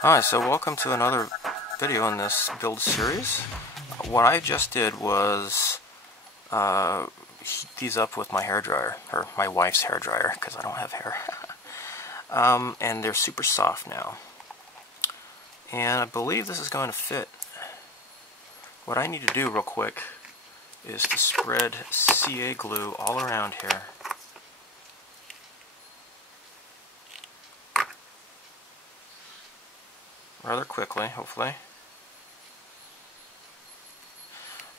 Hi, so welcome to another video in this build series. What I just did was heat these up with my hairdryer, or my wife's hairdryer, because I don't have hair. And they're super soft now. And I believe this is going to fit. What I need to do real quick is to spread CA glue all around here. Rather quickly, hopefully.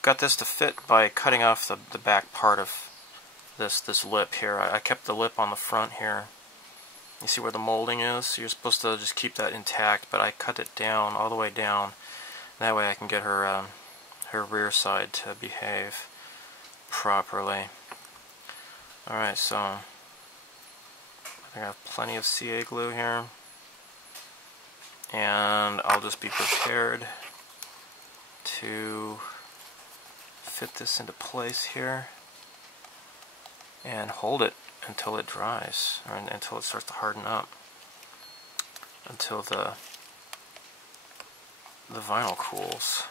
Got this to fit by cutting off the back part of this lip here. I kept the lip on the front here. You see where the molding is? You're supposed to just keep that intact, but I cut it down, all the way down. That way I can get her her rear side to behave properly. Alright, so I think I have plenty of CA glue here. And I'll just be prepared to fit this into place here and hold it until it dries, or until it starts to harden up, until the vinyl cools.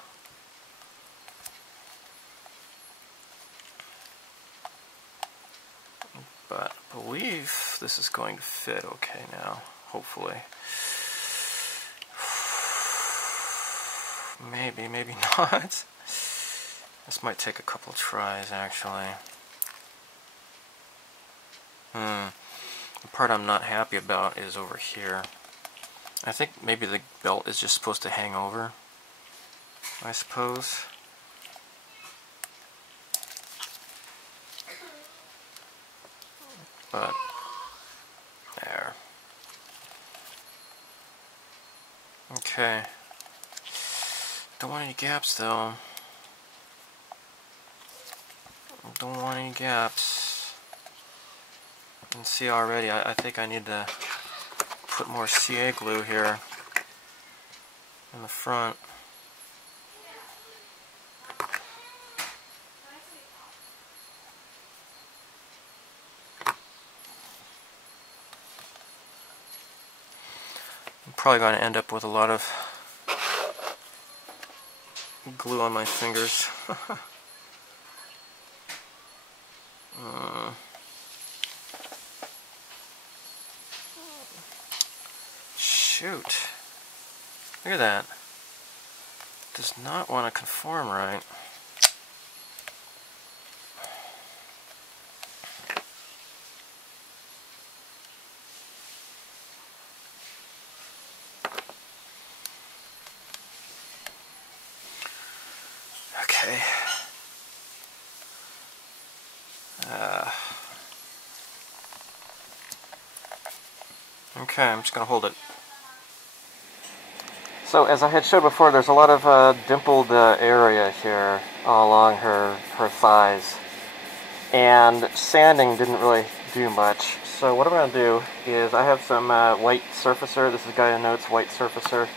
But I believe this is going to fit okay now, hopefully. Maybe, maybe not. This might take a couple tries, actually. The part I'm not happy about is over here. I think maybe the belt is just supposed to hang over, I suppose. But, there. Okay. Don't want any gaps though. Don't want any gaps. You can see already, I think I need to put more CA glue here in the front. I'm probably going to end up with a lot of glue on my fingers. Shoot. Look at that. Does not want to conform right. Okay. Okay, I'm just going to hold it. So, as I had showed before, there's a lot of dimpled area here all along her thighs. And sanding didn't really do much. So what I'm going to do is, I have some white surfacer. This is Gaia Notes white surfacer.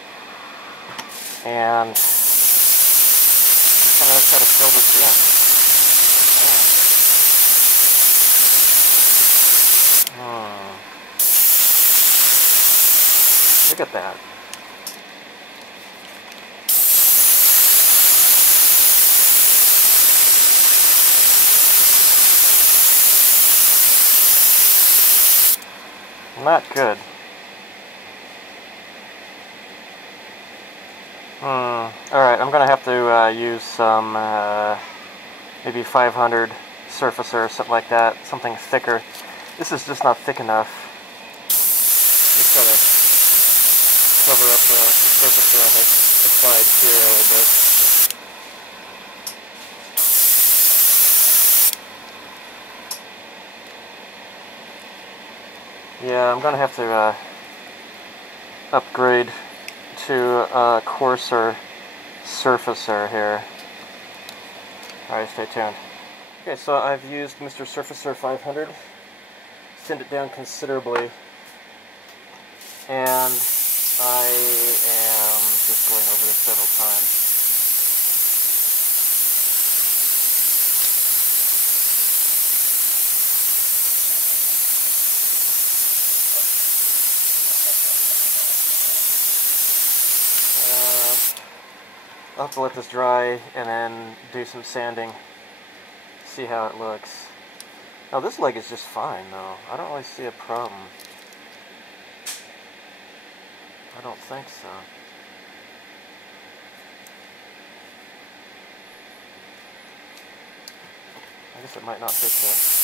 And I'm just going to try to fill this in. Look at that. Not good. Alright, I'm going to have to use some maybe 500 surfacer or something like that, something thicker. This is just not thick enough. Let me try to cover up the surfacer on the side here a little bit. Yeah, I'm going to have to upgrade to a coarser surfacer here. Alright, stay tuned. Okay, so I've used Mr. Surfacer 500, thinned it down considerably, and I am just going over this several times. I'll have to let this dry and then do some sanding. See how it looks. Now this leg is just fine though. I don't really see a problem. I don't think so. I guess it might not hurt to...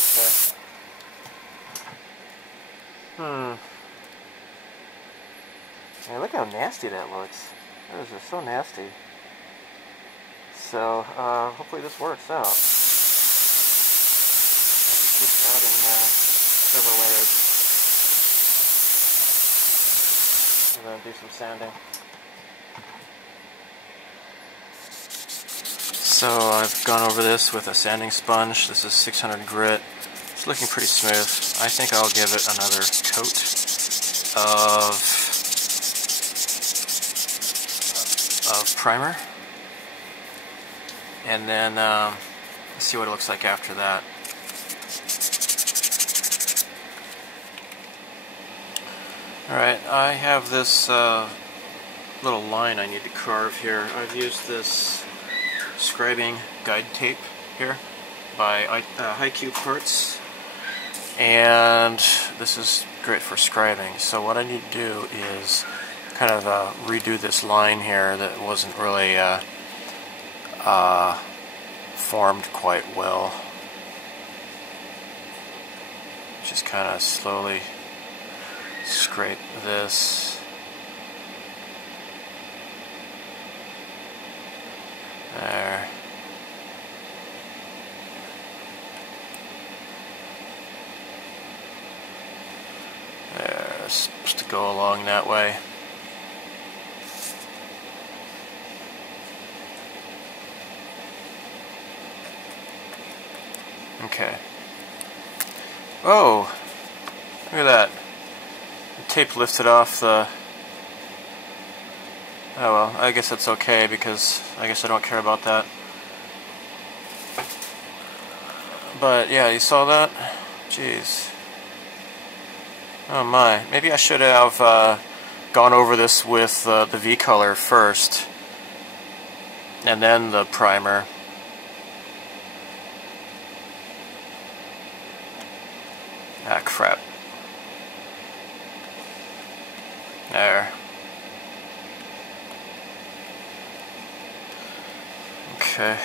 Okay. Man, look how nasty that looks. That is just so nasty. So, hopefully this works out. I'll just keep adding several layers. And then do some sanding. So I've gone over this with a sanding sponge. This is 600 grit. It's looking pretty smooth. I think I'll give it another coat of primer, and then see what it looks like after that. Alright, I have this little line I need to carve here. I've used this scribing guide tape here by Haiku Parts, and this is great for scribing. So what I need to do is kind of redo this line here that wasn't really formed quite well. Just kind of slowly scrape this. There. There, it's supposed to go along that way. Okay. Oh! Look at that. The tape lifted off the... Oh well, I guess that's okay because I guess I don't care about that. But yeah, you saw that? Jeez. Oh my. Maybe I should have gone over this with the V-color first. And then the primer. Ah, crap. There. Okay.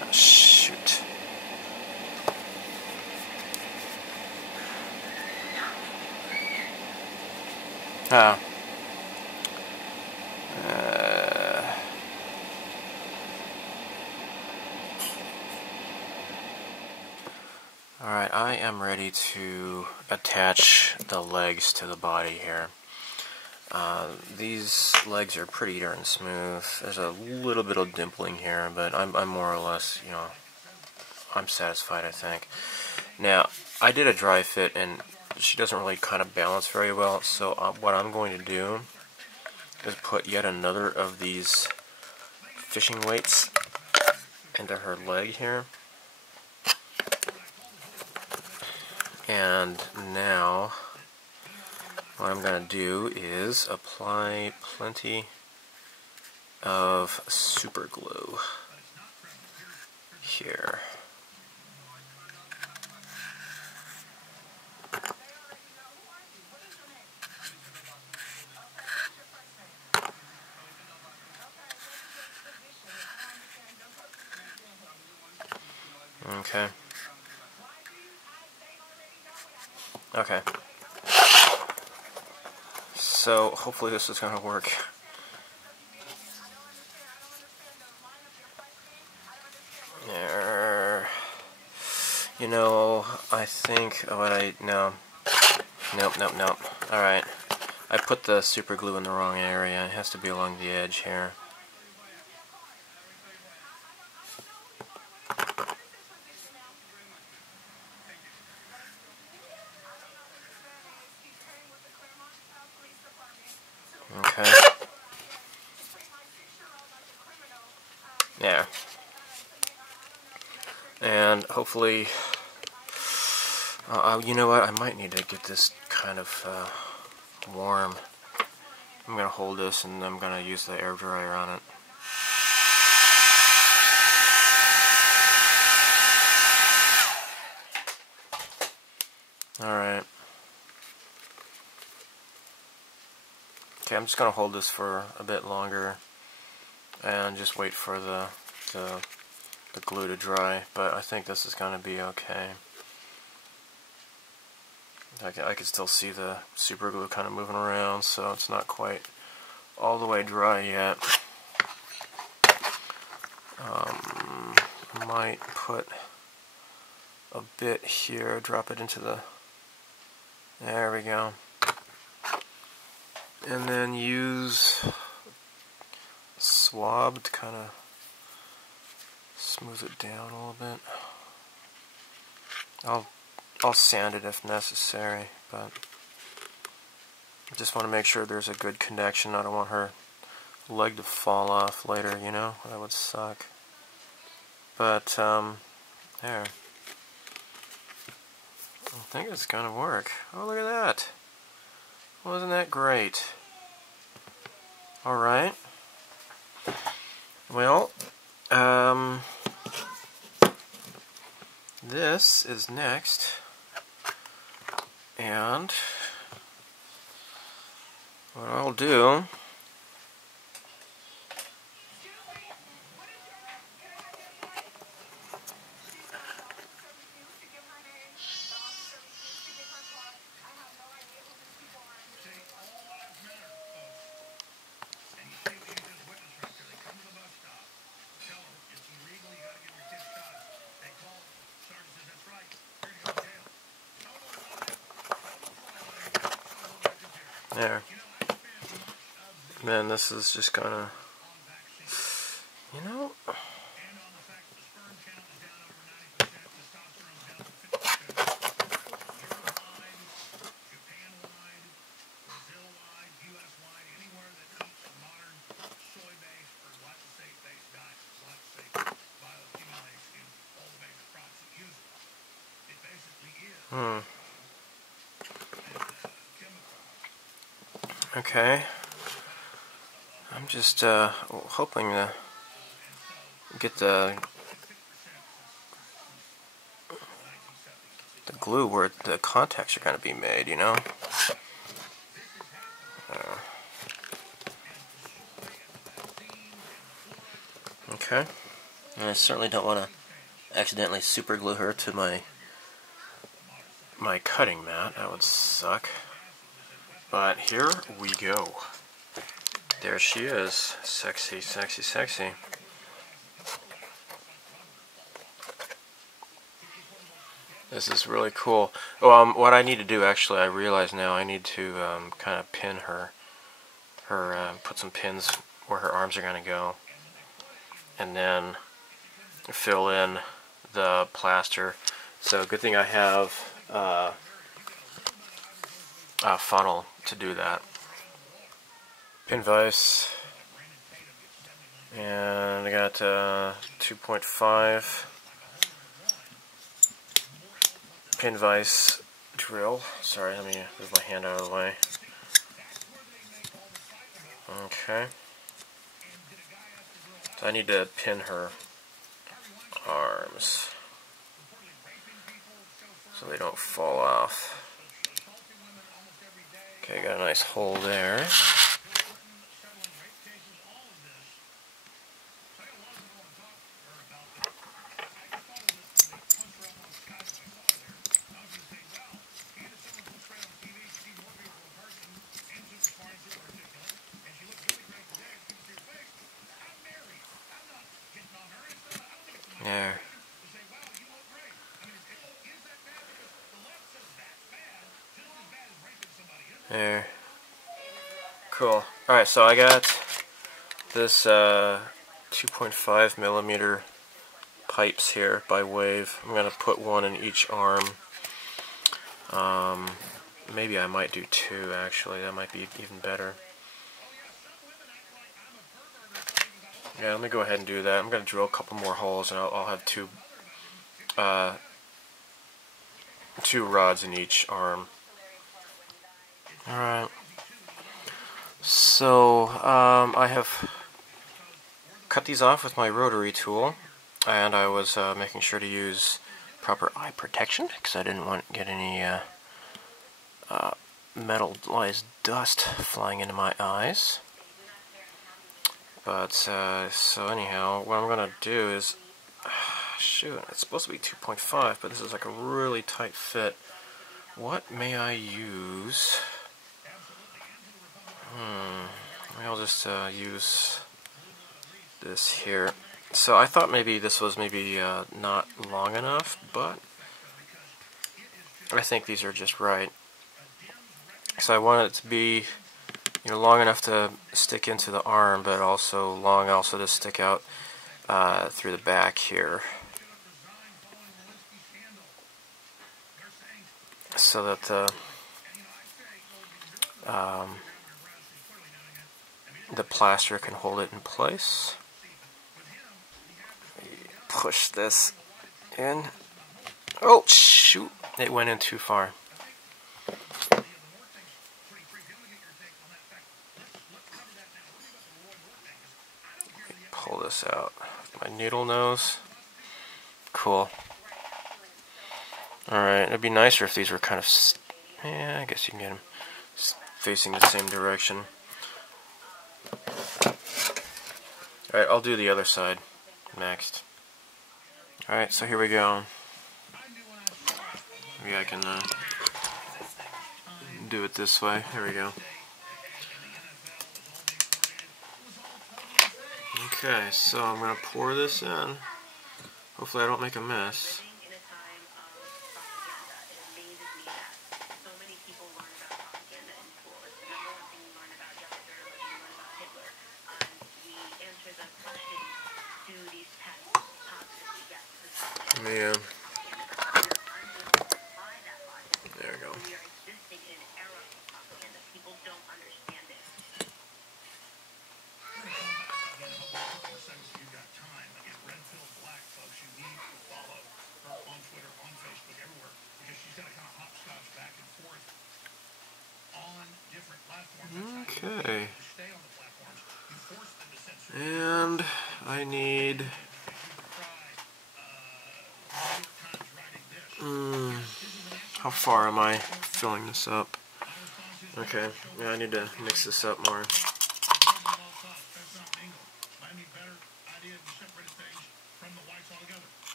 Oh, shoot. Ah. Alright, I am ready to attach the legs to the body here. These legs are pretty darn smooth. There's a little bit of dimpling here, but I'm more or less, you know, I'm satisfied, I think. Now, I did a dry fit, and she doesn't really kind of balance very well, so what I'm going to do is put yet another of these fishing weights into her leg here. And now, what I'm going to do is apply plenty of super glue here. Okay. Okay. So, hopefully this is going to work. There. You know, I think what no. Nope. Alright. I put the super glue in the wrong area. It has to be along the edge here. Okay. Yeah. And hopefully, you know what? I might need to get this kind of warm. I'm going to hold this and I'm going to use the air dryer on it. Alright. Okay, I'm just going to hold this for a bit longer and just wait for the glue to dry, but I think this is going to be okay. I can still see the super glue kind of moving around, so it's not quite all the way dry yet. Might put a bit here, drop it into the, there we go, and then use a swab to kind of smooth it down a little bit. I'll sand it if necessary, but I just want to make sure there's a good connection. I don't want her leg to fall off later, you know? That would suck. But, there. I think it's gonna work. Oh, look at that. Wasn't that great? Alright. Well, this is next. And what I'll do there. Man, this is just gonna, you know, okay. I'm just hoping to get the glue where the contacts are going to be made, you know? Okay. And I certainly don't want to accidentally super glue her to my cutting mat. That would suck. But here we go. There she is. Sexy, sexy, sexy. This is really cool. Oh, what I need to do, actually, I realize now, I need to kind of pin her, put some pins where her arms are going to go, and then fill in the plaster. So good thing I have a funnel to do that. Pin vise, and I got 2.5 pin vise drill. Sorry, let me move my hand out of the way. Okay. So I need to pin her arms so they don't fall off. Okay, got a nice hole there. There. There. Cool. Alright, so I got this 2.5 millimeter pipes here by Wave. I'm going to put one in each arm. Maybe I might do two, actually. That might be even better. Yeah, let me go ahead and do that. I'm going to drill a couple more holes, and I'll have two rods in each arm. Alright. So, I have cut these off with my rotary tool, and I was making sure to use proper eye protection, because I didn't want to get any metallized dust flying into my eyes. But, so anyhow, what I'm going to do is, shoot, it's supposed to be 2.5, but this is like a really tight fit. What may I use? Maybe I'll just use this here. So I thought maybe this was not long enough, but I think these are just right. So I want it to be, you know, long enough to stick into the arm, but also long to stick out through the back here, so that the plaster can hold it in place. Push this in. Oh shoot! It went in too far. Pull this out. My needle nose. Cool. Alright, it'd be nicer if these were kind of... yeah, I guess you can get them facing the same direction. Alright, I'll do the other side next. Alright, so here we go. Maybe I can do it this way. Here we go. Okay, so I'm going to pour this in. Hopefully I don't make a mess. Yeah. There we go. Okay. And I need how far am I filling this up? Okay, yeah, I need to mix this up more.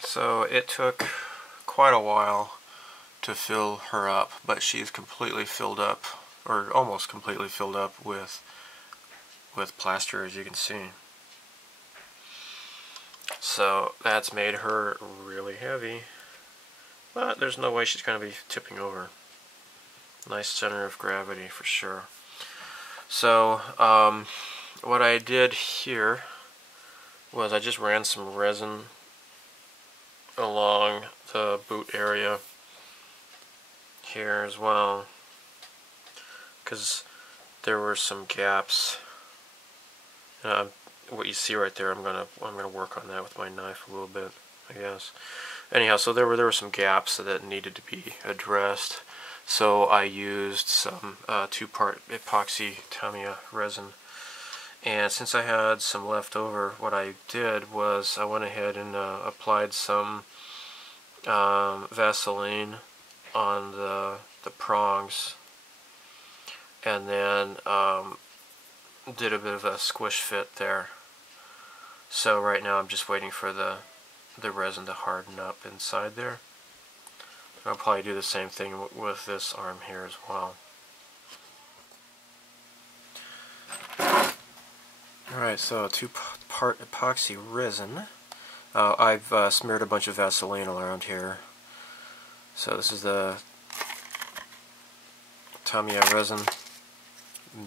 So it took quite a while to fill her up, but she's completely filled up, or almost completely filled up with plaster, as you can see. So that's made her really heavy, but there's no way she's going to be tipping over. Nice center of gravity for sure. So what I did here was I just ran some resin along the boot area here as well, because there were some gaps. What you see right there, I'm gonna work on that with my knife a little bit, I guess. Anyhow, so there were some gaps that needed to be addressed. So I used some 2-part epoxy Tamiya resin, and since I had some left over, what I did was I went ahead and applied some Vaseline on the prongs, and then did a bit of a squish fit there. So right now I'm just waiting for the resin to harden up inside there. I'll probably do the same thing with this arm here as well. Alright, so 2-part epoxy resin. I've smeared a bunch of Vaseline around here. So this is the Tamiya resin,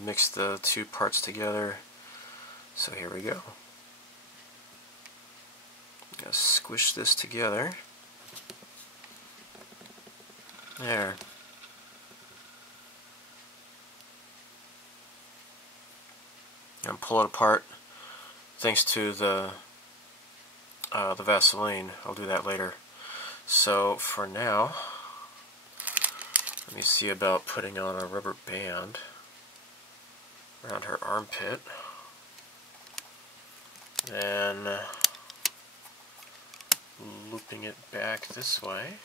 mix the two parts together. So here we go. Just squish this together. There. And pull it apart. Thanks to the Vaseline. I'll do that later. So for now, let me see about putting on a rubber band around her armpit. Then looping it back this way.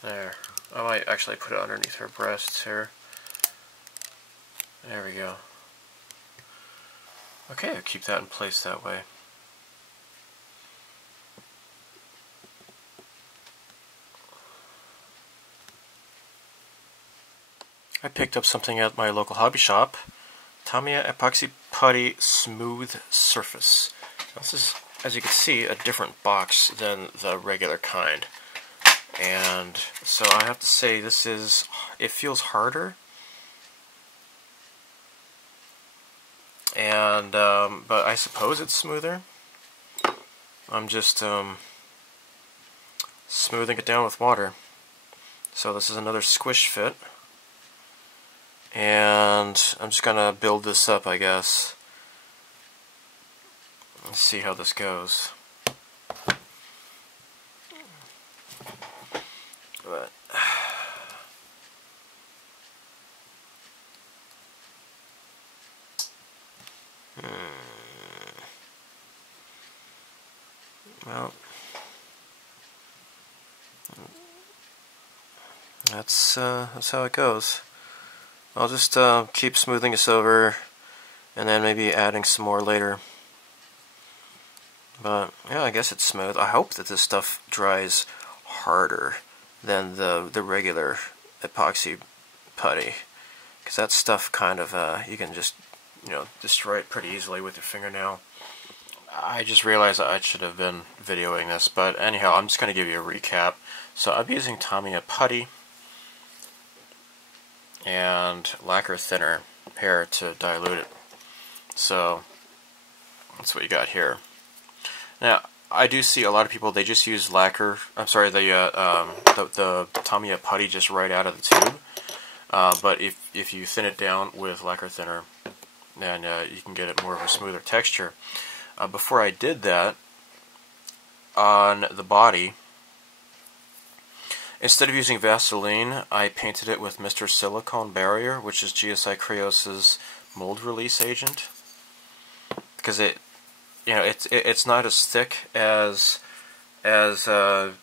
There. I might actually put it underneath her breasts here. There we go. Okay, I'll keep that in place that way. I picked up something at my local hobby shop. Tamiya Epoxy Putty Smooth Surface. This is, as you can see, a different box than the regular kind. And so I have to say it feels harder. And, but I suppose it's smoother. I'm just smoothing it down with water. So this is another squish fit. And I'm just gonna build this up, I guess. Let's see how this goes. But well, that's how it goes. I'll just keep smoothing this over, and then maybe adding some more later. But yeah, I guess it's smooth. I hope that this stuff dries harder than the regular epoxy putty, because that stuff kind of you can just destroy it pretty easily with your fingernail. I just realized I should have been videoing this, but anyhow, I'm just going to give you a recap. So I'm using Tamiya putty and lacquer thinner here to dilute it. So that's what you got here. Now I do see a lot of people, they just use lacquer. I'm sorry, the Tamiya putty just right out of the tube. But if you thin it down with lacquer thinner, then you can get it more of a smoother texture. Before I did that, on the body, instead of using Vaseline, I painted it with Mr. Silicone Barrier, which is GSI Crayosa's mold release agent, because it's not as thick as the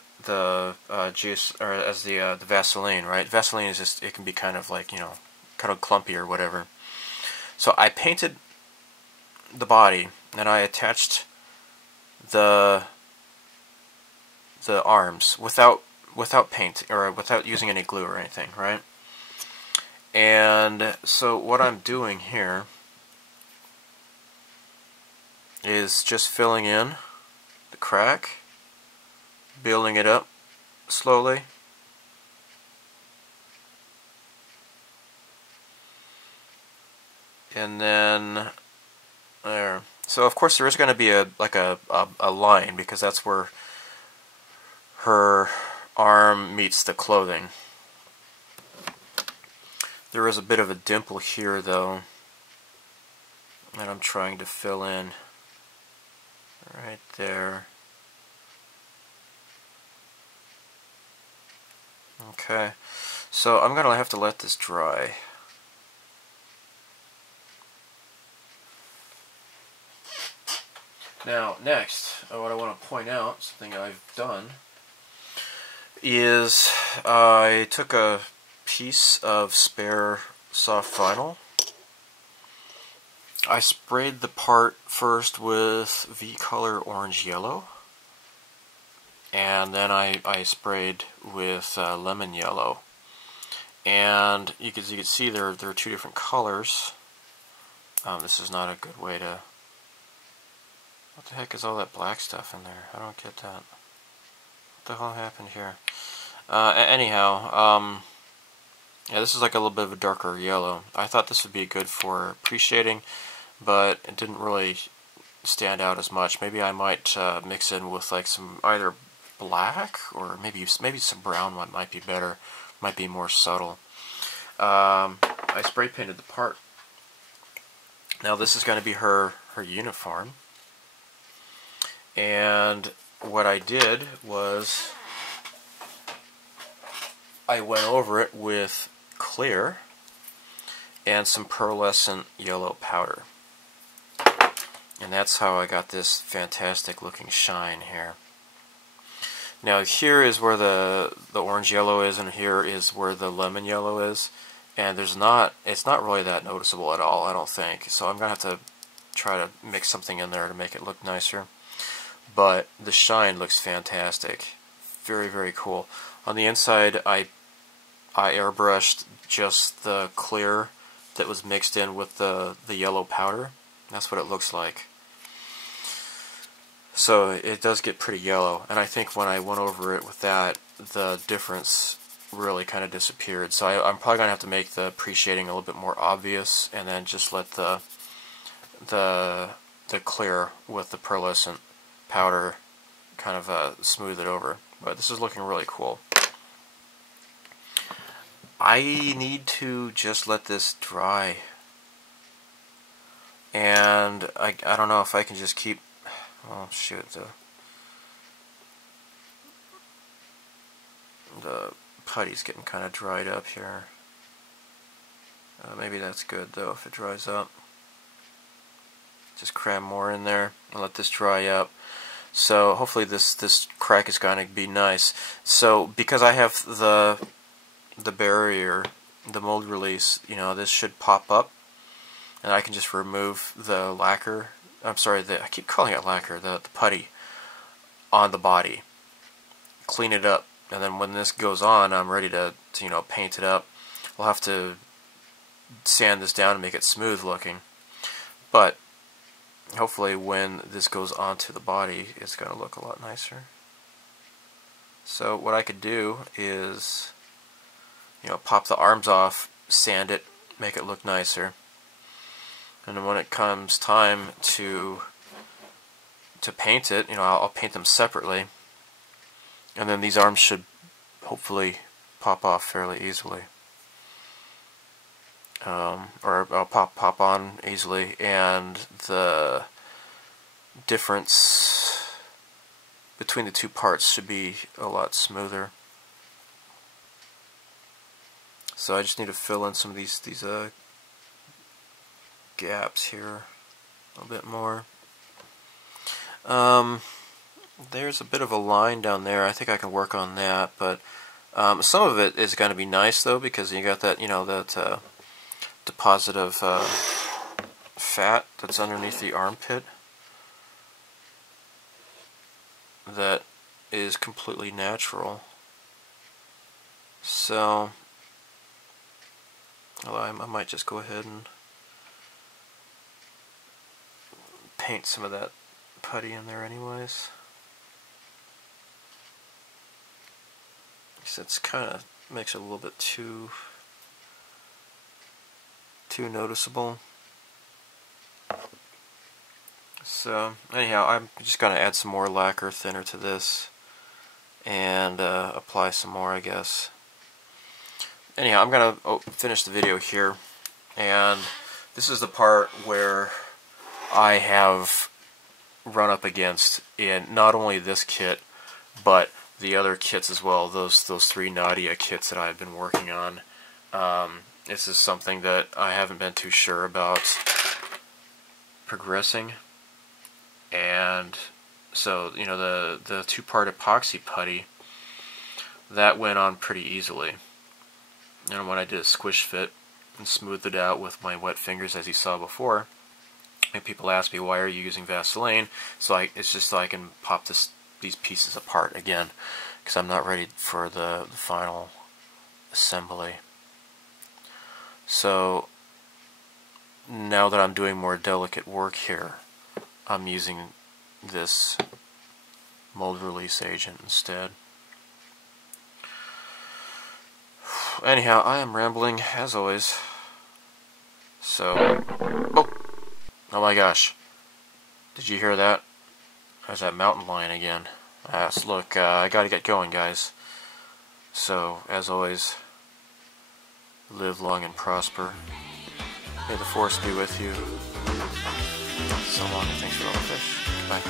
Vaseline, right? Vaseline is just, it can be kind of like, kind of clumpy or whatever. So I painted the body, and I attached the arms without paint, or without using any glue or anything, right? And so what I'm doing here is just filling in the crack, building it up slowly. And then there. So of course there is going to be a line, because that's where her arm meets the clothing. There is a bit of a dimple here though, that I'm trying to fill in right there. Okay, so I'm going to have to let this dry. Now, next, what I want to point out, something I've done, is I took a piece of spare soft vinyl. I sprayed the part first with V-Color Orange Yellow, and then I sprayed with Lemon Yellow. And you can see there are two different colors. This is not a good way to... What the heck is all that black stuff in there? I don't get that. the hell happened here? Anyhow, yeah, this is like a little bit of a darker yellow. I thought this would be good for pre-shading, but it didn't really stand out as much. Maybe I might mix in with like some either black or maybe some brown one might be better, might be more subtle. I spray painted the part. Now this is going to be her uniform, and what I did was I went over it with clear and some pearlescent yellow powder. And that's how I got this fantastic looking shine here. Now here is where the orange yellow is, and here is where the lemon yellow is. And it's not really that noticeable at all, I don't think. So I'm going to have to try to mix something in there to make it look nicer. But the shine looks fantastic. Very, very cool. On the inside, I airbrushed just the clear that was mixed in with the yellow powder. That's what it looks like. So it does get pretty yellow, and I think when I went over it with that, the difference really kind of disappeared. So I'm probably going to have to make the pre-shading a little bit more obvious, and then just let the clear with the pearlescent powder kind of smooth it over. But this is looking really cool. I need to just let this dry, and I don't know if I can just keep, oh shoot, the putty's getting kind of dried up here. Maybe that's good though if it dries up. Just cram more in there and let this dry up. So hopefully this crack is going to be nice. So because I have the barrier, the mold release, you know, this should pop up, and I can just remove the lacquer. I'm sorry, I keep calling it lacquer, the putty on the body, clean it up, and then when this goes on, I'm ready to you know, paint it up. We'll have to sand this down and make it smooth looking, but hopefully when this goes onto the body, it's going to look a lot nicer. So what I could do is, you know, pop the arms off, sand it, make it look nicer, and then when it comes time to paint it, you know, I'll paint them separately, and then these arms should hopefully pop off fairly easily, or I'll pop on easily, and the difference between the two parts should be a lot smoother. So I just need to fill in some of these gaps here a little bit more. There's a bit of a line down there. I think I can work on that, but some of it is going to be nice though, because you got that, you know, that deposit of fat that's underneath the armpit that is completely natural. So I might just go ahead and paint some of that putty in there anyways. Because it's kind of makes it a little bit too noticeable. So anyhow, I'm just going to add some more lacquer thinner to this and apply some more, I guess. Anyhow, I'm going to finish the video here, and this is the part where I have run up against in not only this kit, but the other kits as well, those three Nadia kits that I've been working on. This is something that I haven't been too sure about progressing, and so, you know, the two-part epoxy putty, that went on pretty easily. And when I did a squish fit and smoothed it out with my wet fingers, as you saw before, and people ask me, why are you using Vaseline? So it's just so I can pop these pieces apart again, because I'm not ready for the final assembly. So now that I'm doing more delicate work here, I'm using this mold release agent instead. anyhow, I am rambling as always. So, oh my gosh, did you hear that? There's that mountain lion again. So look, I gotta get going, guys. So, as always, live long and prosper. May the force be with you. So long, and thanks for all the fish. Bye.